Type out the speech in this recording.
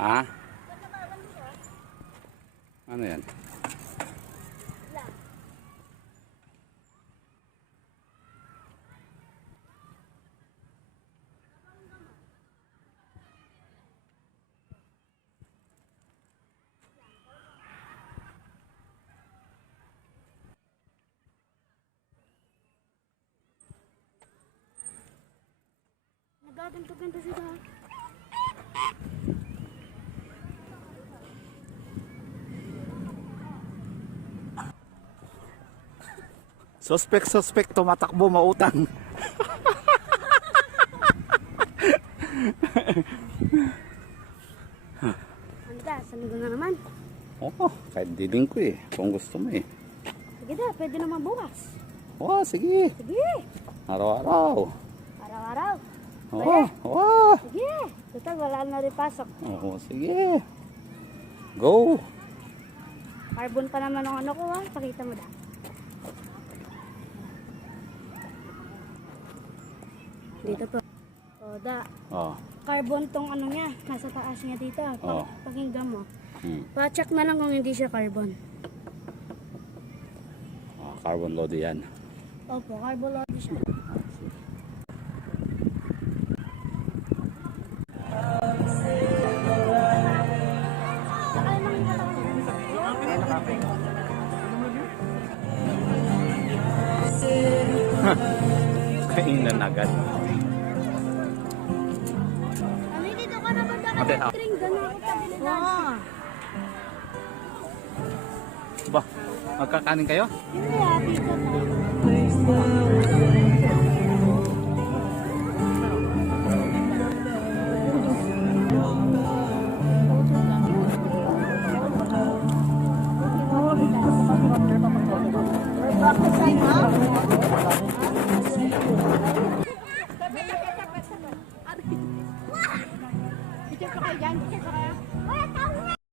Ah? Ano yan? Nagaganto-ganto sila. Suspect tumatakbo mautang. Anda, sanigo na naman. Oo, kahit diling ko eh. Kung gusto mo eh. Sige na, pwede naman bukas. Oo, sige. Sige. Araw-araw. Araw-araw. Oo, oo. Sige. Total, wala na rin pasok. Oo, sige. Go. Carbon pa naman ang ano ko ha. Pakita mo na. Dito po. O, da. Oo. Carbon tong ano niya. Nasa taas niya dito. Oo. Pakinggan mo. Hmm. Pa-check na lang kung hindi siya carbon. Carbon load yan. Opo, carbon load siya. Kainan agad. Ano, dito ka na ba Ate, ah. string? Gano'n ako tabi nila. Ba, magkakanin kayo? Hindi ah, dito na.